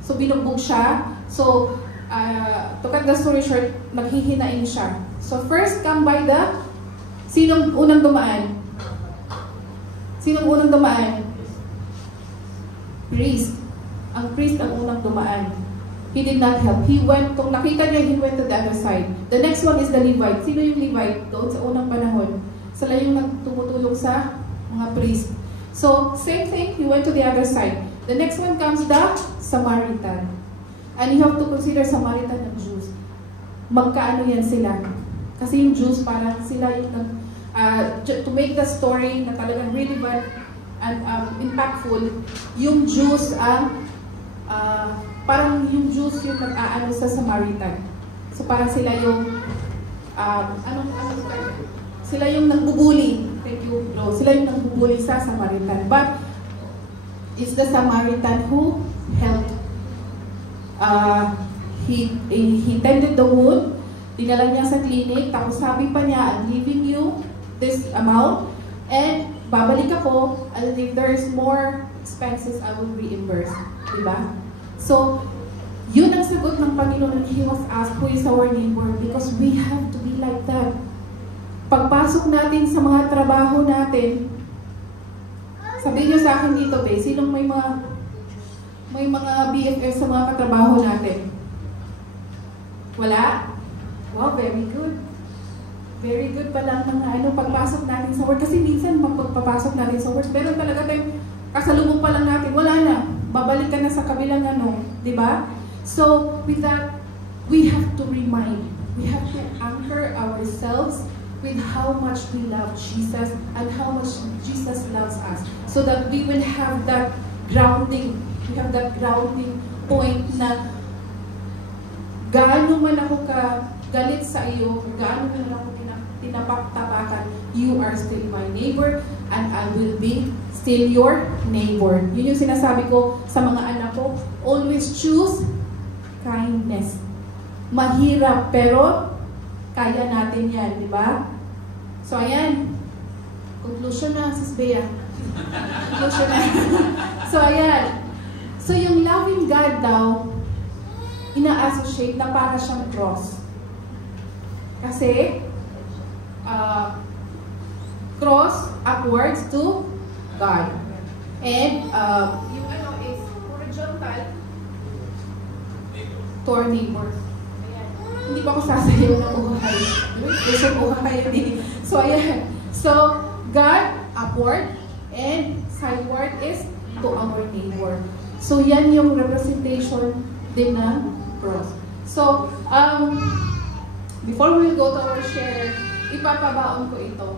So, binugbog siya. So, to cut the story short, maghihinain siya. So, first come by sinong unang dumaan? Sinong unang dumaan? Priest. Ang priest ang unang dumaan. He did not help. Kung nakita niya, he went to the other side. The next one is the Levite. Sino yung Levite? Doon sa unang panahon. Sila yung nagtumutulong sa mga priest. So, same thing, he went to the other side. The next one comes the Samaritan. And you have to consider Samaritan and Jews. Magkaano yan sila? Kasi yung Jews, parang sila yung to make the story na talagang relevant and impactful, yung Jews ang parang yung Jews yung nag-aano sa Samaritan. So parang sila yung sila yung nagbubuli. Thank you, bro. Sila yung nagbubuli sa Samaritan. But it's the Samaritan who helped. He tended the wound. Dinala niya sa clinic. Tapos sabi pa niya, I'm giving you this amount. And babalik ako. And if there's more expenses, I will reimburse. Diba? So, yun ang sagot ng Panginoon. He was asked, who is our neighbor? Because we have to be like that. Pagpasok natin sa mga trabaho natin, sabihin niyo sa akin dito, be, sinong may mga BFF sa mga katrabaho natin? Wala? Wow, very good. Very good pala ang mga pagpasok natin sa work. Kasi minsan, pagpapasok natin sa work, pero talaga tayo, kasalubong pa lang natin, wala na. Babalik ka na sa kabilang di ba? So, with that, we have to remind, we have to anchor ourselves with how much we love Jesus and how much Jesus loves us. So that we will have that grounding, we have that grounding point na gaano man ako galit sa iyo, gaano man ako tinapaktapakan, you are still my neighbor and I will be still your neighbor. Yun yung sinasabi ko sa mga anak ko, always choose kindness. Mahirap, pero kaya natin yan, di ba? So, ayan. Conclusion na, Sis Bea. Conclusion na. So, ayan. So, yung loving God daw, ina-associate na para siyang cross. Kasi, cross upwards to God. And, yung is horizontal to our neighbor. Hindi pa ako sasayaw ng uhay. Gusto uhay din. So, ayan. So, God, upward, and sideward is to our neighbor. So, yan yung representation din ng cross. So, before we go to our share, ipapabaon ko ito.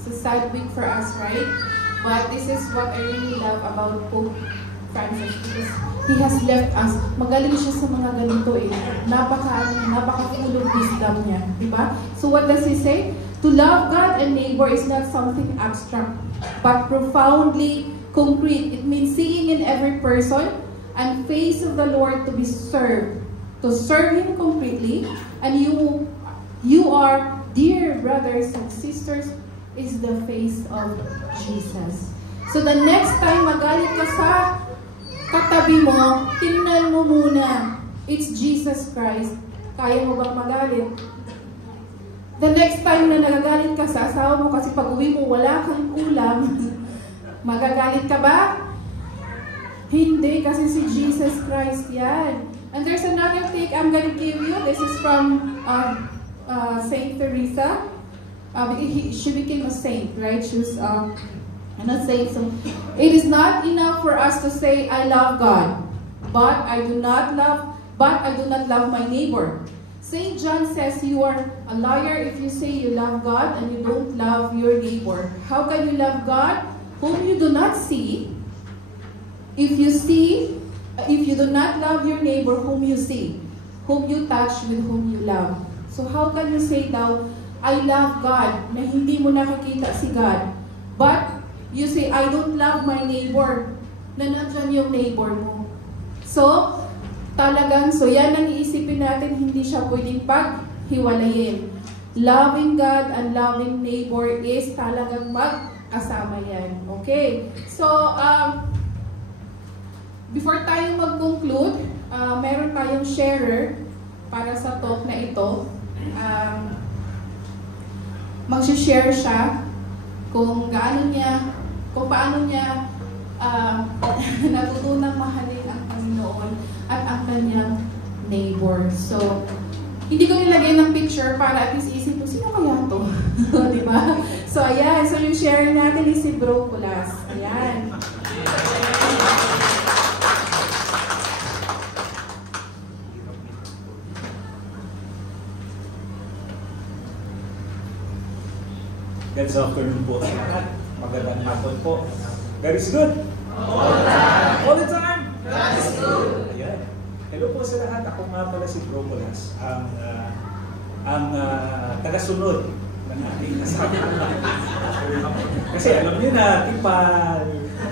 It's a sad week for us, right? But this is what I really love about Pope Francis, because he has left us. Magaling siya sa mga ganito eh. Napaka-full of wisdom niya. Diba? So what does he say? To love God and neighbor is not something abstract, but profoundly concrete. It means seeing in every person and face of the Lord to be served. To serve Him completely. And you are, dear brothers and sisters, is the face of Jesus. So the next time magalit ka sa katabi mo, tingnan mo muna, it's Jesus Christ. Kaya mo bang magalit? The next time na nagagalit ka sa asawa mo kasi pag uwi mo wala kang ulam, magagalit ka ba? Hindi, kasi si Jesus Christ yan. And there's another take I'm gonna give you. This is from Saint Teresa. She became a saint, right? She was not saint. So it is not enough for us to say I love God, but I do not love my neighbor. Saint John says you are a liar if you say you love God and you don't love your neighbor. How can you love God whom you do not see? If you do not love your neighbor whom you see, whom you touch, with whom you love. So how can you say daw, I love God, na hindi mo nakikita si God? But you say, I don't love my neighbor, na nandyan yung neighbor mo. So, so yan ang iisipin natin, hindi siya pwedeng paghiwalayin. Loving God and loving neighbor is talagang magkasama yan. Okay? So, before tayo mag-conclude, meron tayong sharer para sa talk na ito. Mag-share siya kung paano niya natutunang mahalin ang Panginoon at ang kanyang neighbor. So, hindi ko nilagay ng picture para at least isip mo, sino kaya to? Diba? So, ayan. So, yung share natin is si Bro Kulas. Ayan. Good afternoon po sa lahat. Magandang hapon po. God is good. All the time. All the time. God is good. Ayan. Hello po sa lahat. Ako nga pala si Bro Kulas, ang tagasunod ng ating kasama. Kasi alam niyo na, tipal,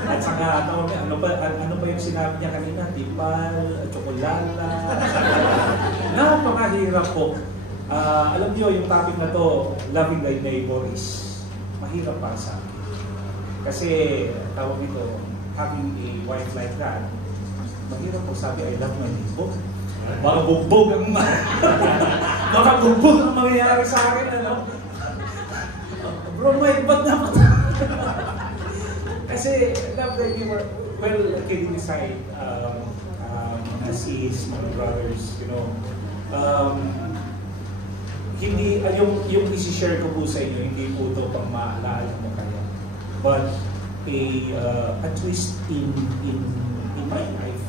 at saka ano pa yung sinabi niya kanina, tipal, tsokolala. Napakahirap po. Alam niyo yung topic na to, loving thy neighbor, is mahirap para sa akin. Kasi tawag nito, having a wife like that, mahirap po sabi, I love my neighbor. Baka bugbog ang mangyayari sa akin, ano? Bro, may ba't na Kasi love thy neighbor, well, kidding aside, mga sis, mga brothers, you know, hindi, yung isi-share ko po sa inyo, hindi po ito pang maalala mo kaya. But a twist in my life.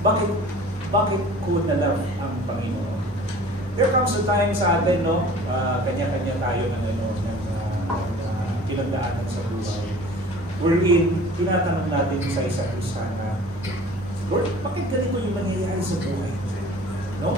Bakit ko na love ang Panginoon? There comes a time sa atin, no? Kanya-kanya tayo ng pinagdaanan sa buhay. Wherein, tinatanong natin sa isa't isa na, Lord, bakit ganito yung nangyayari sa buhay? No?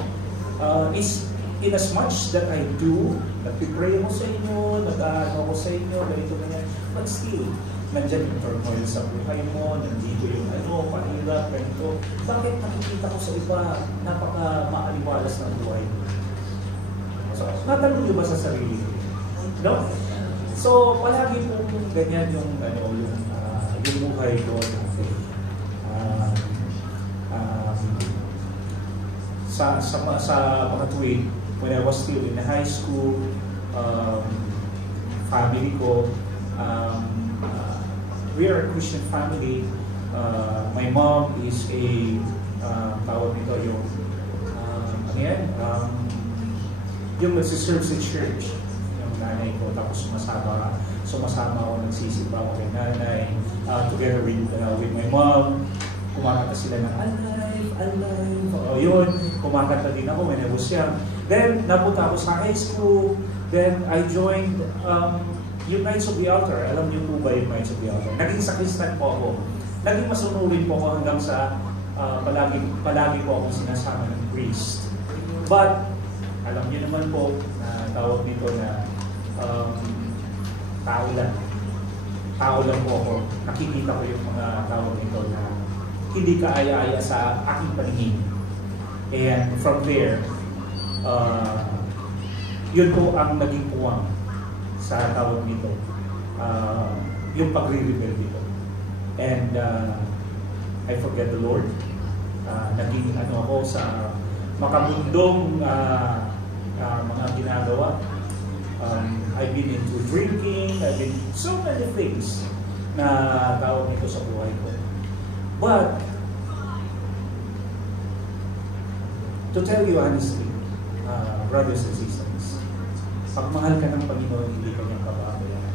In as much that I do, nagpipray ako sa inyo, nag-aano ako sa inyo, ganito, ganyan, but still, nandyan yung turmoil sa buhay mo, nandito yung pahirap, ganito. Bakit nakikita ko sa iba, napaka-maaliwalas ng buhay? So, natanong nyo ba sa sarili? No? So, palagi po ganyan yung buhay ko. Sa mga tuwid, when I was still in high school, family ko, we are a Christian family. My mom is a, tawag nito yung, yung nagsiserve sa church, yung nanay ko, tapos sumasama ako, nagsisimba ako kay nanay, together with my mom, kumakanta sila ng Alive, yun, kumakanta din ako when I was young. Then, napunta ako sa high school, then I joined yung Knights of the Altar. Alam niyo po ba yung Knights of the Altar? Naging sakristan po ako. Naging masunurin po ako hanggang sa palagi po akong sinasama ng priest. But, alam niyo naman po, na tawag dito na tao lang. Tao lang po ako. Nakikita ko yung mga tawag dito na hindi kaaya-aya sa aking paningin. And from there, yun po ang naging puwang sa tawag nito, yung pagre-rebel dito. And I forget the Lord. Naging ako sa makabundong mga ginagawa. I've been into drinking, I've been so many things na tawag nito sa buhay ko. But, to tell you honestly, brothers and sisters, pag mahal ka ng Panginoon, hindi ka niyang kababayan.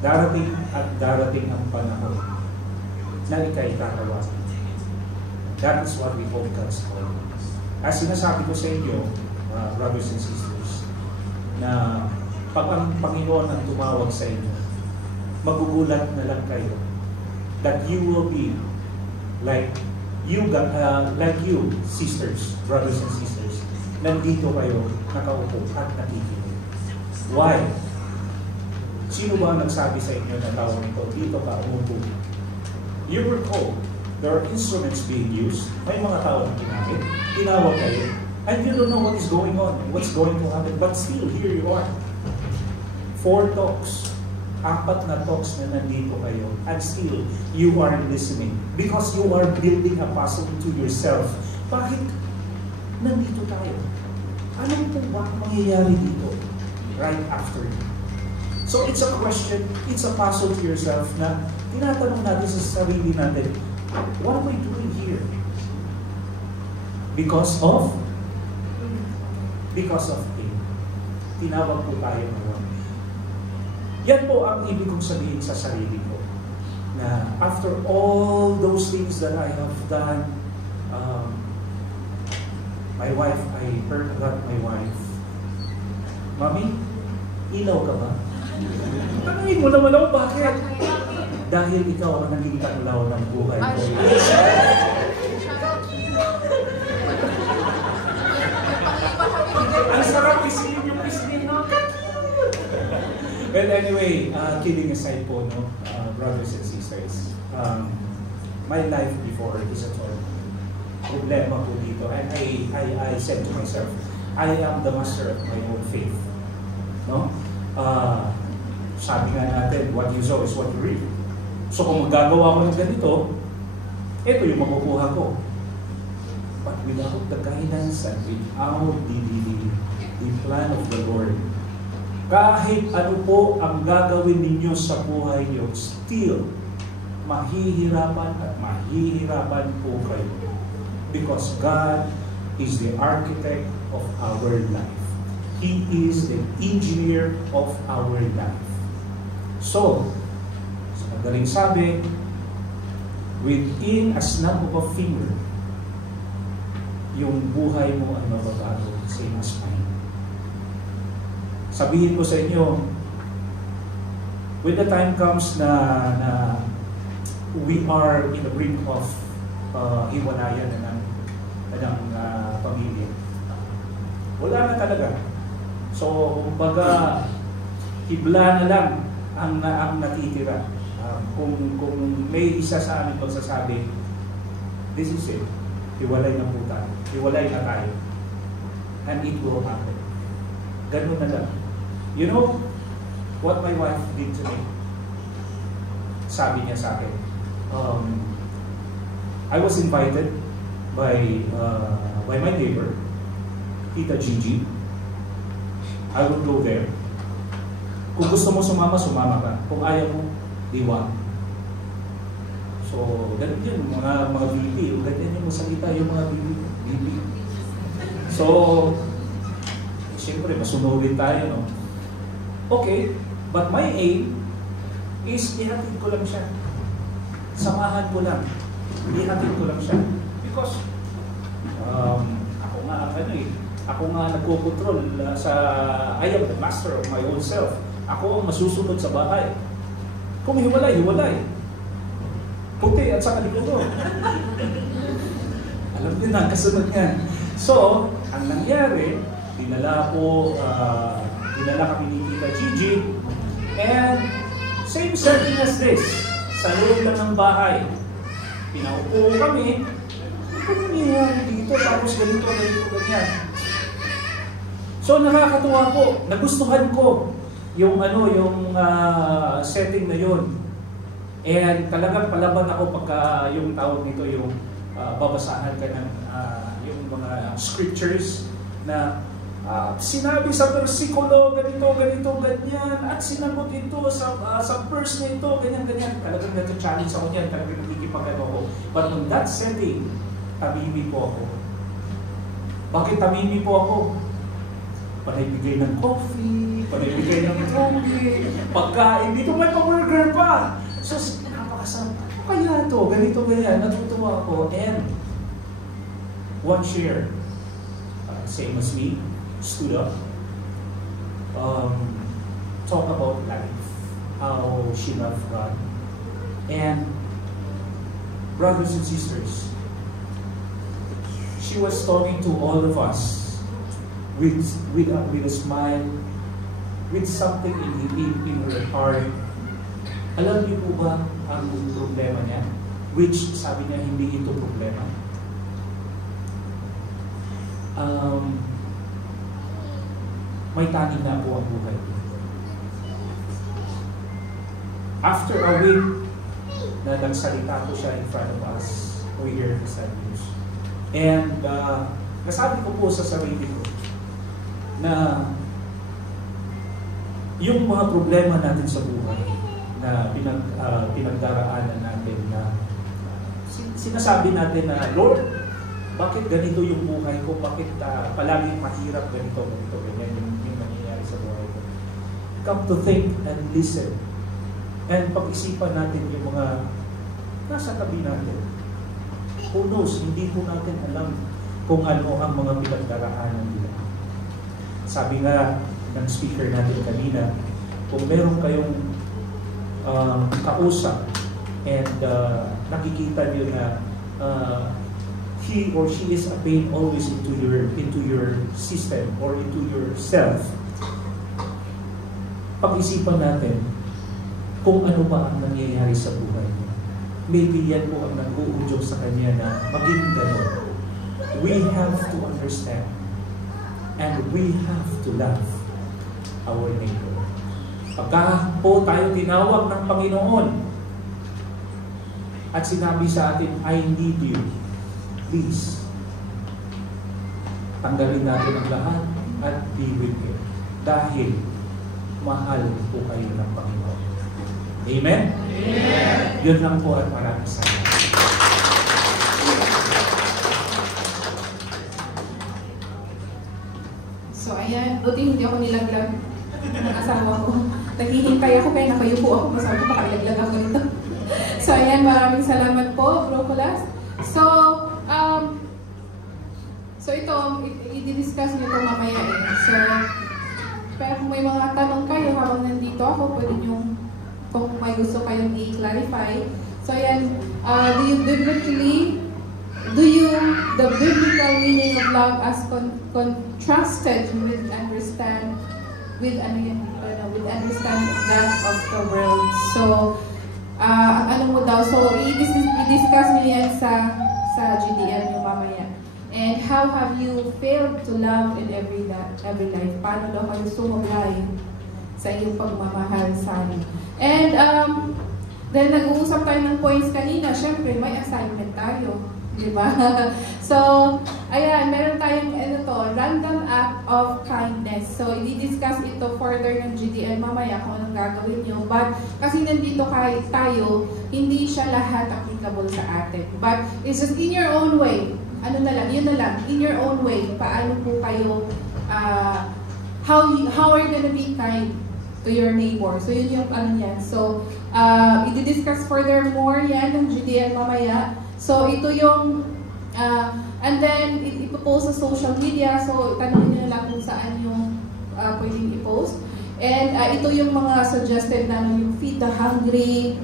Darating at darating ang panahon na ika'y tatawagan. That is what we hope God's calling. As sinasabi ko sa inyo, brothers and sisters, na pag ang Panginoon ang tumawag sa inyo, magugulat na lang kayo that you will be like you, sisters, brothers and sisters, nandito kayo, nakaupo at nakikinig. Why? Sino ba ang nagsabi sa inyo na tawag nito, dito ka, umupo? You were told, there are instruments being used, may mga tao na ginamit, tinawag kayo, and you don't know what is going on, what's going to happen, but still, here you are. 4 talks, 4 na talks na nandito kayo, and still, you are listening, because you are building a puzzle to yourself. Bakit nandito tayo? Ano po ba mangyayari dito? Right after. So it's a question, it's a puzzle to yourself na tinatanong natin sa sarili natin, what am I doing here? Because of him. Tinawag po tayo ngayon. Yan po ang ibig kong sabihin sa sarili ko. Na after all those things that I have done, my wife, I heard about my wife. Mami, ilaw ka ba? Tanungin mo naman ako, bakit? Dahil ikaw ang naging taglaw ng buhay ko. Ang sarap isipin yung isipin, no? Well, anyway, kidding aside po, no, brothers and sisters, my life before is a total problema po dito. And I said to myself, I am the master of my own faith. No? Sabi nga natin, what you sow is what you reap. So kung magagawa ko ng ganito, ito yung makukuha ko. But without the guidance and without the plan of the Lord, kahit ano po ang gagawin ninyo sa buhay niyo, still, mahihirapan at mahihirapan po kayo. Because God is the architect of our life. He is the engineer of our life. So, sa madaling sabi, within a snap of a finger, yung buhay mo ay mababago, same as mine. Sabihin ko sa inyo, when the time comes na we are in the brink of hiwalayan ng pamilya, wala na talaga. So, kumbaga, hibla na lang ang natitira. Kung may isa sa amin pagsasabi, this is it. Hiwalay na po tayo. Hiwalay na tayo. And it will happen. Ganun na lang. You know what my wife did to me? Sabi niya sa akin, I was invited by my neighbor, Tita Gigi. I would go there. Kung gusto mo sumama, sumama ka. Kung ayaw mo, diwa. So, ganun yun, mga VP. Ganyan yung masalita, yung mga VP. So, siyempre, masunurin tayo, no? Okay, but my aim is ihatid ko lang siya. Samahan ko lang. Ihatid ko lang siya. Because, ako nga nagko-control sa, I am the master of my own self. Ako ang masusunod sa bahay. Kung hiwalay, hiwalay. Puti at saka likod. Alam niyo na, kasunod niyan. So, ang nangyari, dinala kami ni Tita Gigi, and same setting as this, sa loob lang ng bahay. Pinaupo kami, ano nangyayari dito, tapos ganito, ganyan. So, nakakatuwa po, nagustuhan ko yung setting na yun. And talagang palaban ako pagka yung tawag nito, yung babasahan ka ng yung mga scriptures na Sinabi sa versikulo, ganito, ganyan, at sinagot ito sa verse nito, ganyan. Talagang nag-challenge ako niyan, talagang nagkikipag-ano ako. But on that setting, tamimi po ako. Bakit tamimi po ako? Panibigay ng coffee, panibigay ng tubig, pagkain, dito may pa-burger pa. So, napakasarap. Ano kaya ito? Ganito, ganyan. Natutuwa ako. And one share, same as me, stood up, talk about life, how she loved God. And brothers and sisters, she was talking to all of us with a smile, with something in her heart. Alam niyo po ba ang problema niya? Which sabi niya hindi ito problema. May tanim na po ang buhay. After a week na nagsalita po siya in front of us, we hear the sad news. And nasabi ko po sa sarili ko na yung mga problema natin sa buhay na pinagdaraanan natin na sinasabi natin na, Lord, bakit ganito yung buhay ko? Bakit palaging mahirap ganito, ganyan yung nangyayari sa buhay ko? Come to think and listen. And pag-isipan natin yung mga nasa tabi natin. Who knows, hindi po natin alam kung ano ang mga pinagdaraanan nila. Sabi nga ng speaker natin kanina, kung meron kayong kausap and nakikita nyo na he or she is a pain always into your system or into yourself, pag-isipan natin kung ano ba ang nangyayari sa buhay niya. Maybe yan po ang nag-uudyok sa kanya na maging gano'n. We have to understand and we have to love our neighbor. Pagka po tayo tinawag ng Panginoon at sinabi sa atin, I need you, please, tanggalin natin ang lahat at be with Him. Dahil mahal po kayo ng Panginoon. Amen? Amen! Yun lang po at maraming salamat. So ayan, buti hindi ako nilaglag ng asawa ko. Naghihintay ako kaya nakayupo ako. Masabi ko makalaglag ako ito. So ayan, maraming salamat po, Bro Kulas. So ito, i-discuss nyo ito mamaya eh. So, pero kung may mga tanong kayo habang nandito ako, pwede nyo, kung may gusto kayong i-clarify. So ayan, the biblical meaning of love as contrasted with understand that of the world. So, ano mo daw? So, i-discuss nyo yan sa GDL nyo mamaya. And how have you failed to love in every life? Paano daw kayo sumablay sa iyong pagmamahal sa amin? And then nag-uusap tayo ng points kanina. Siyempre, may assignment tayo. Diba? So, ayan, meron tayong random act of kindness. So, i-discuss ito further ng GDL mamaya kung anong gagawin nyo. But, kasi nandito tayo, hindi siya lahat applicable sa atin. But, it's just in your own way. Yun na lang, in your own way, paano po kayo, how are you gonna be kind to your neighbor? So, yun yung yan. So, i-discuss furthermore yan ng GDL mamaya. So, ito yung, and then, ipopost sa social media. So, tanongin nyo lang kung saan yung pwedeng i-post. And ito yung mga suggested na yung feed the hungry.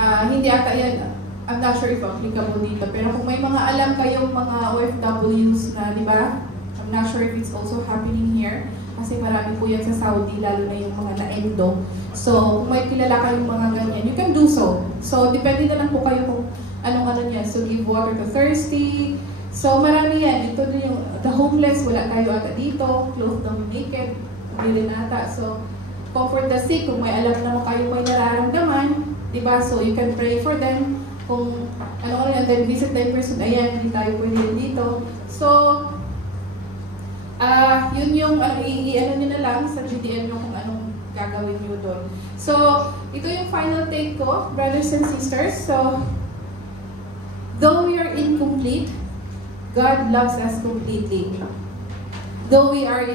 Hindi ata yan, I'm not sure if applicable dito. Pero kung may mga alam kayong mga OFWs na, di ba? I'm not sure if it's also happening here. Kasi marami po yan sa Saudi, lalo na yung mga na-endo. So, kung may kilala kayong mga ganyan, you can do so. So, depende na lang po kayo kung anong yan. So, give water to thirsty. So, marami yan. Ito din yung, the homeless, wala tayo ata dito. Clothe the naked, hindi rin ata. So, comfort the sick. Kung may alam naman kayo may nararamdaman, diba? So, you can pray for them. Kung and then visit the person. Ayan, hindi tayo pwede dito. So, yun yung ano nyo na lang sa GDM yung kung anong gagawin nyo doon. So, ito yung final take ko, brothers and sisters. So, though we are incomplete, God loves us completely. Though we are